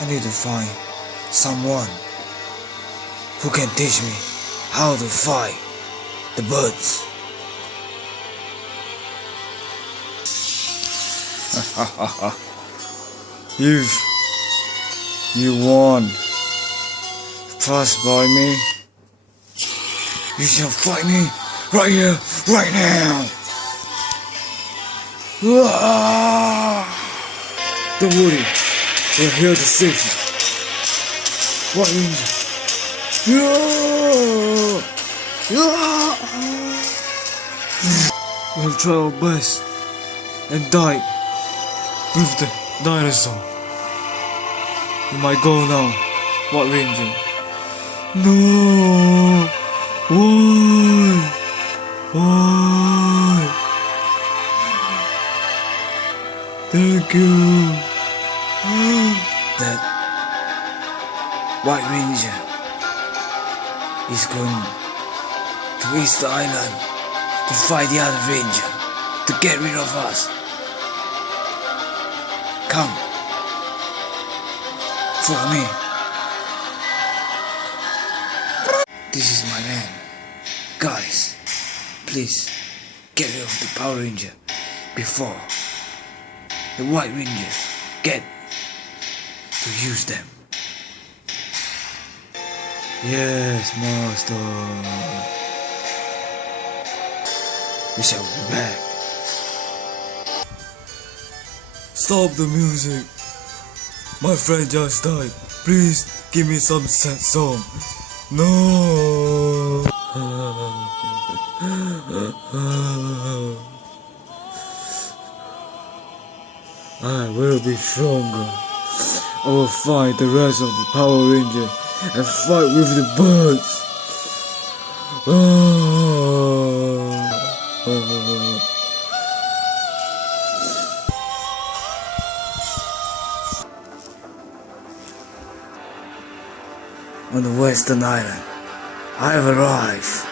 I need to find someone who can teach me how to fight the birds. If you want pass by me, you shall fight me right here, right now. Don't worry, we're here to save you. What Ranger? We've tried our best and died with the dinosaur. You might go now, White Ranger. No! Why? Why? Thank you. That White Ranger is going to Easter Island to fight the other Ranger to get rid of us. Come, follow me. This is my man. Guys, please get rid of the Power Ranger before the White Ranger get to use them. Yes, Master. We shall be back. Stop the music. My friend just died. Please give me some sad song. No. I will be stronger. I will fight the rest of the Power Ranger and fight with the birds. On the Western Island, I have arrived.